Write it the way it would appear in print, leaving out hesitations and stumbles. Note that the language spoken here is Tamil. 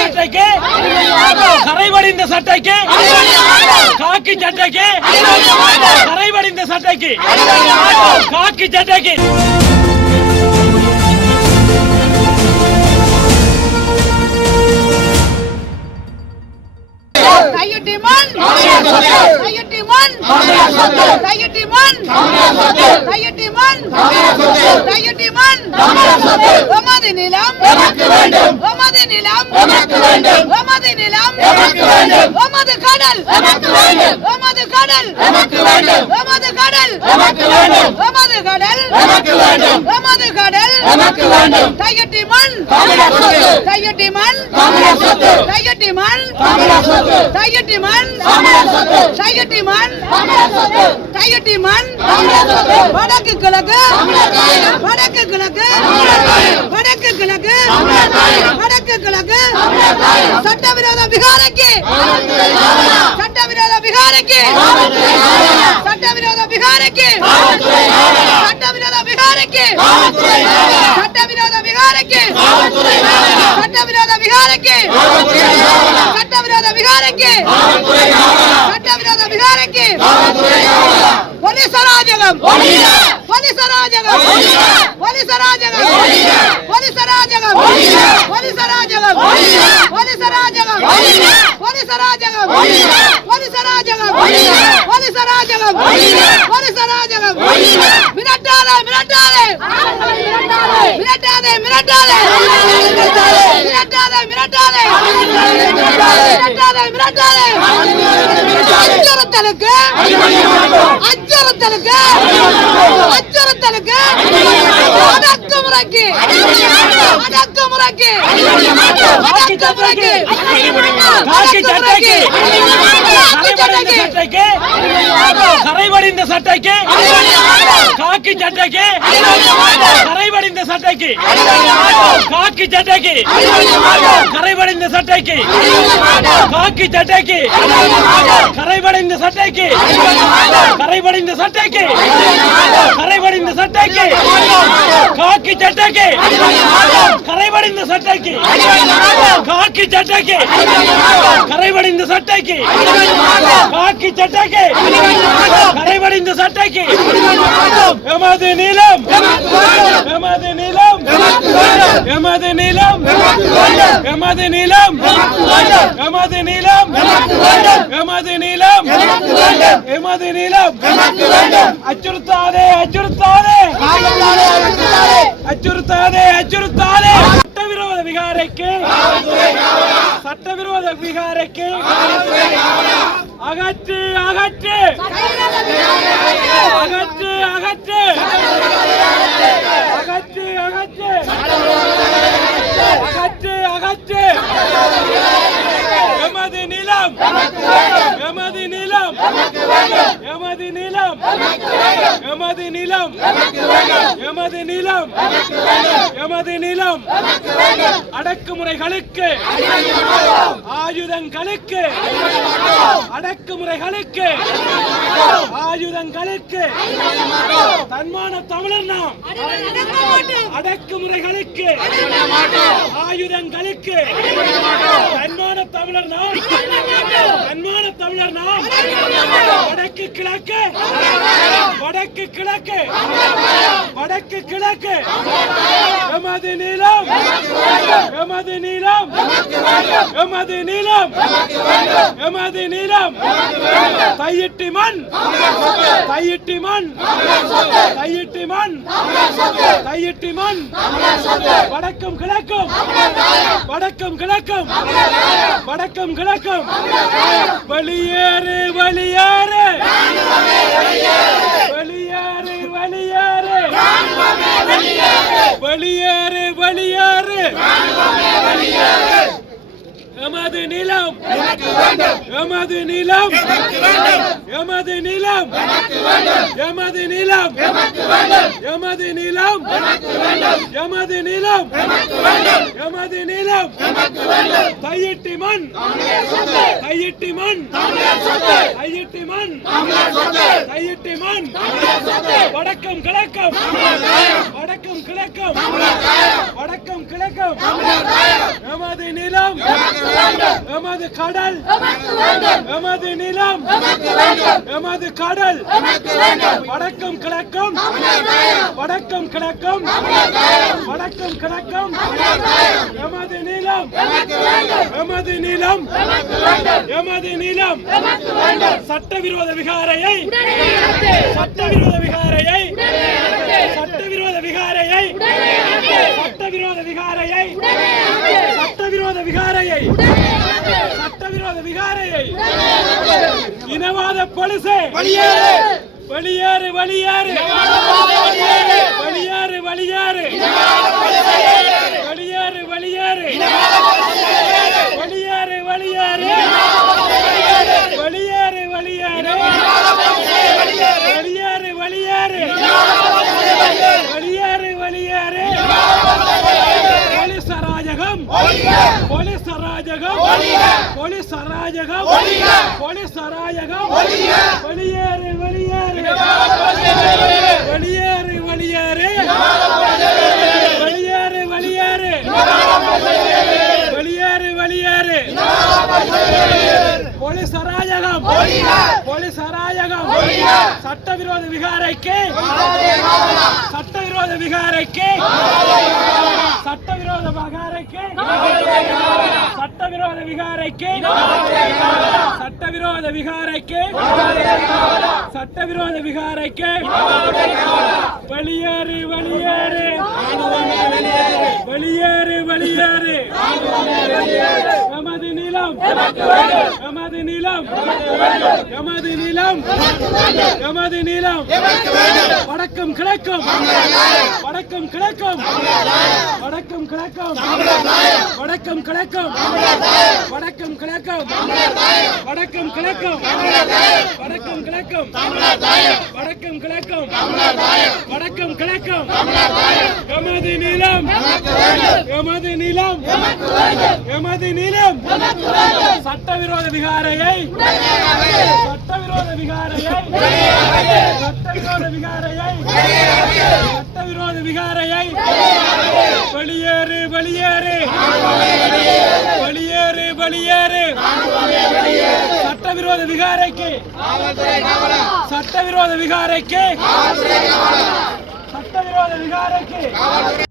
சட்டைக்கு கரைவடிந்த சட்டைக்கு காக்கி சட்டைக்கு கரைவடிந்த சட்டைக்கு காக்கி சட்டைக்கு வடக்கு கிழக்கு வடக்கு கிழக்கு வடக்கு கிழக்கு வடக்கு கிழக்கு சட்டவிரோத விகாரைக்கு சட்டவிரோத விகாரைக்கு சட்டவிரோத விகாரைக்கு சட்டவிரோத விகாரைக்கு சட்டவிரோத விகாரைக்கு சட்டவிரோத விகாரைக்கு சட்டவிரோத விகாரைக்கு சட்டவிரோத விகாரைக்கு போலீஸ் அராஜகம் போலீஸ் அராஜகம் போலீஸ் அராஜகம் போலீஸ் அராஜகம் போலீஸ் அராஜகம் போலீஸ் அராஜகம் போலீஸ் அராஜகம் போலீஸ் அராஜகம் போலீஸ் அராஜகம் போலீஸ் அராஜகம் மிரட்டாதே மிரட்டாதே மிரட்டாதே மிரட்டாதே மிரட்டாதே மிரட்டாதே மிரட்டாதே மிரட்டாதே அச்சுறுத்தலுக்கு அச்சுறுத்தலுக்கு அச்சுறுத்தலுக்கு அடக்குமுறைக்கு அடக்குமுறைக்கு அடக்குமுறைக்கு அடக்குமுறைக்கு கரைவடிந்த சட்டைக்கு காக்கி சட்டைக்கு கரைவடிந்த சட்டைக்கு காக்கி சட்டைக்கு கரைவடிந்த சட்டைக்கு காக்கி சட்டைக்கு கரைவடிந்த சட்டைக்கு கரைவடிந்த சட்டைக்கு கரைவடிந்த சட்டைக்கு காக்கி சட்டைக்கு கரைவடிந்த சட்டைக்கு காக்கி சட்டைக்கு கரைவடிந்த சட்டைக்கு காக்கி சட்டைக்கு கரைவடிந்த சட்டைக்கு எமது நீளம் எமது நீளம் எமது நீளம் எமது நீளம் எமது நீளம் எமது நீளம் எமது நீளம் அச்சுறுத்தாதே அச்சுறுத்தாதே அச்சுறுத்தாதே அச்சுறுத்தாதே சட்டவிரோத விகாரைக்கு சட்டவிரோத விகாரைக்கு அகற்று அகற்று அகற்று அகற்று அகற்று அகற்று அகற்று அகற்று எமது நிலம் எமது நிலம் எமது நிலம் எமது நிலம் எமது நிலம் எமது நிலம் அடக்குமுறைகளுக்கு ஆயுதங்களுக்கு அடக்குமுறைகளுக்கு ஆயுதங்களுக்கு தன்மான தமிழர் நாம் அடக்குமுறைகளுக்கு ஆயுதங்களுக்கு தன்மான தமிழர் நாம் தன்மான தமிழர் நாம் வடக்கு கிழக்கு வடக்கு கிழக்கு வடக்கு கிழக்கு எமது நீளம் எமது நீளம் எமது நீளம் எமது நீளம் தையிட்டி மண் தையிட்டி மண் தையிட்டி மண் தையிட்டி மண் வடக்கும் கிழக்கும் வடக்கும் கிழக்கும் வடக்கும் கிழக்கும் வெளியேறு வெளியேறு வெளியேறு வெளியேறு வெளியேறு வெளியேறு எமது நிலம் எமது நிலம் எமது நிலம் எமது நிலம் எமது நிலம் எமது நிலம் எமது நிலம் தையிட்டி மண் தையிட்டி மண் தையிட்டி கையிட்டி மண் கையிட்டி மண் வடக்கும் கிழக்கும் வடக்கும் கிழக்கும் வடக்கும் கிழக்கும் எமது நிலம் எமது கடல் எமது நிலம் எமது கடல் வடக்கும் கிழக்கும் வடக்கும் கிழக்கும் வடக்கும் கிழக்கும் எமது நிலம் எமது நிலம் எமது நிலம் சட்டவிரோத விகாரையை சட்டவிரோத விகாரையை சட்டவிரோத விகாரையை சட்டவிரோத விகாரையை சட்டவிரோத விகாரையை சட்டவிரோத விகாரையை இனவாத போலீஸே வெளியேறு வெளியேறு வெளியேறு வெளியேறு வெளியேறு வெளியேறு வெளியேறு வெளியேறு வெளியேறு வெளியேறு வெளியேறு வெளியேறு வெளியேறு வெளியேறு போலீஸ் அராஜகம் போலீஸ் அராஜகம் போலீஸ் அராஜகம் போலீஸ் அராஜகம் வெளியேறு வெளியேறு வெளியேறு வெளியேறு வெளியேறு வெளியேறு வெளியேறு வெளியேறு போலீஸ் அராஜகம் போலீஸ் அராஜகம் சட்டவிரோத விகாரைக்கு சட்டவிரோத விகாரைக்கு சட்டவிரோத விகாரைக்கு சட்டவிரோத விகாரைக்கு சட்டவிரோத விகாரைக்கு சட்டவிரோத விகாரைக்கு வெளியேறு வெளியேறு வெளியேறு வெளியேறு எமது நிலம் எமது நிலம் எமது நிலம் எமது நிலம் வடக்கும் கிழக்கும் வடக்கும் கிழக்கும் வடக்கும் கிழக்கும் வடக்கும் கிழக்கும் வடக்கும் கிழக்கும் வடக்கும் கிழக்கும் வடக்கும் கிழக்கும் வடக்கும் கிழக்கும் வடக்கும் கிழக்கும் எமது நிலம் எமது நிலம் எமது நிலம் சட்டவிரோத விகாரையை சட்டவிரோத விகாரையை சட்டவிரோத விகாரையை சட்டவிரோத விகாரையை வெளியேறு வெளியேறு வெளியேறு வெளியேறு சட்டவிரோத விகாரைக்கு சட்டவிரோத விகாரைக்கு சட்டவிரோத விகாரைக்கு